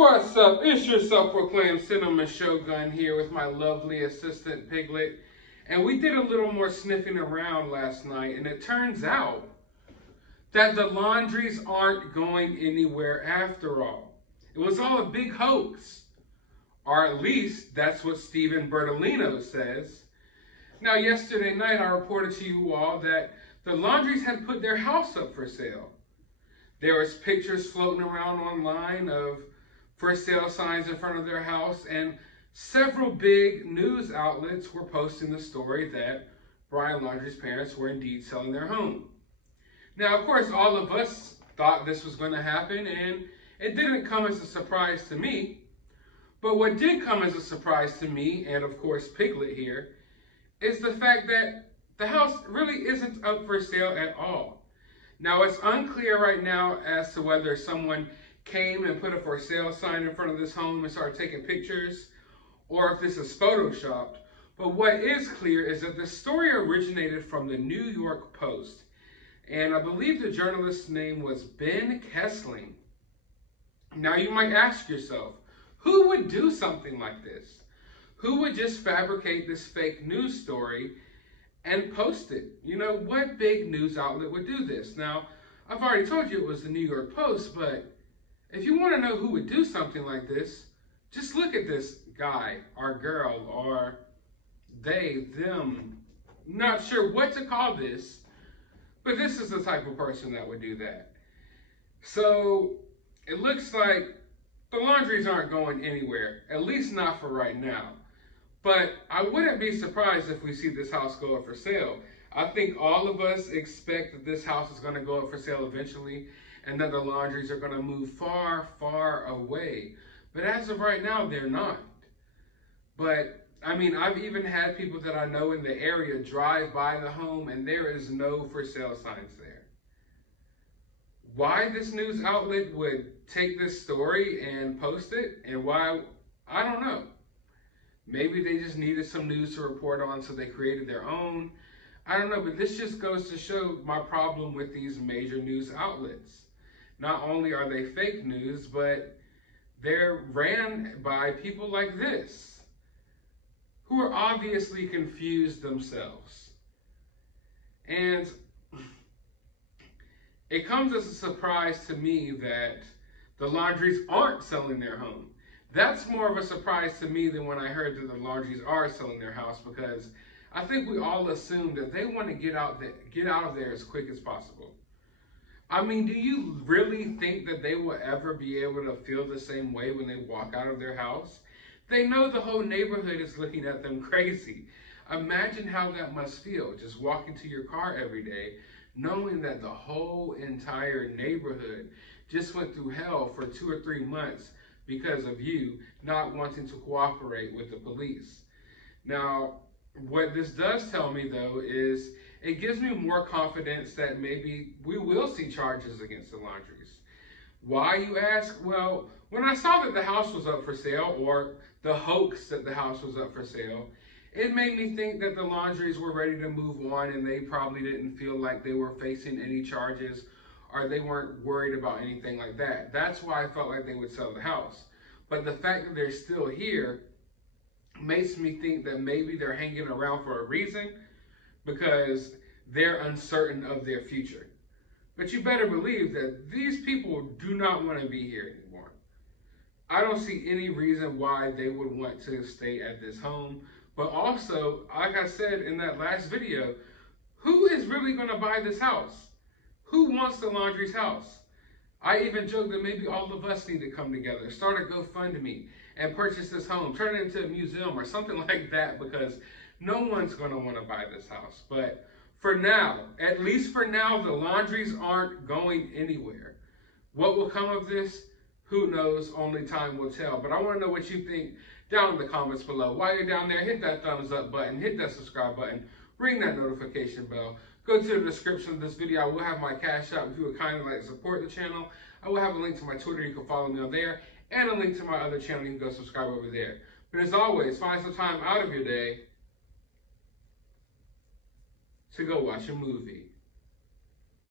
What's up? It's your self-proclaimed cinnamon shogun here with my lovely assistant Piglet. And we did a little more sniffing around last night, and it turns out that the Laundries aren't going anywhere after all. It was all a big hoax. Or at least that's what Stephen Bertolino says. Now, yesterday night I reported to you all that the Laundries had put their house up for sale. There was pictures floating around online of for sale signs in front of their house, and several big news outlets were posting the story that Brian Laundrie's parents were indeed selling their home. Now, of course, all of us thought this was going to happen, and it didn't come as a surprise to me. But what did come as a surprise to me, and of course Piglet here, is the fact that the house really isn't up for sale at all. Now, it's unclear right now as to whether someone came and put a for sale sign in front of this home and started taking pictures, or if this is photoshopped. But what is clear is that the story originated from the New York Post, and I believe the journalist's name was Ben Kessling. Now, you might ask yourself, who would do something like this? Who would just fabricate this fake news story and post it? You know, what big news outlet would do this? Now, I've already told you it was the New York Post, but if you want to know who would do something like this, just look at this guy or girl or they, them. Not sure what to call this, but this is the type of person that would do that. So it looks like the Laundries aren't going anywhere, at least not for right now. But I wouldn't be surprised if we see this house go up for sale. I think all of us expect that this house is going to go up for sale eventually, and that the Laundries are going to move far, far away. But as of right now, they're not. But, I mean, I've even had people that I know in the area drive by the home, and there is no for sale signs there. Why this news outlet would take this story and post it, and why, I don't know. Maybe they just needed some news to report on, so they created their own. I don't know, but this just goes to show my problem with these major news outlets. Not only are they fake news, but they're ran by people like this, who are obviously confused themselves. And it comes as a surprise to me that the Laundries aren't selling their home. That's more of a surprise to me than when I heard that the Laundries are selling their house, because I think we all assume that they want to get out of there as quick as possible. I mean, do you really think that they will ever be able to feel the same way when they walk out of their house? They know the whole neighborhood is looking at them crazy. Imagine how that must feel, just walking to your car every day, knowing that the whole entire neighborhood just went through hell for 2 or 3 months because of you not wanting to cooperate with the police. Now, what this does tell me, though, is it gives me more confidence that maybe we will see charges against the Laundries. Why, you ask? Well, when I saw that the house was up for sale, or the hoax that the house was up for sale, it made me think that the Laundries were ready to move on, and they probably didn't feel like they were facing any charges, or they weren't worried about anything like that. That's why I felt like they would sell the house. But the fact that they're still here makes me think that maybe they're hanging around for a reason, because they're uncertain of their future. But you better believe that these people do not want to be here anymore. I don't see any reason why they would want to stay at this home. But also, like I said in that last video, who is really going to buy this house? Who wants the Laundries' house? I even joked that maybe all of us need to come together, start a GoFundMe, and purchase this home, turn it into a museum or something like that, because no one's going to want to buy this house. But for now, at least for now, the Laundries aren't going anywhere. What will come of this? Who knows? Only time will tell. But I want to know what you think down in the comments below. While you're down there, hit that thumbs up button, hit that subscribe button, ring that notification bell. Go to the description of this video. I will have my CashApp if you would kindly like to support the channel. I will have a link to my Twitter. You can follow me on there, and a link to my other channel. You can go subscribe over there. But as always, find some time out of your day to go watch a movie.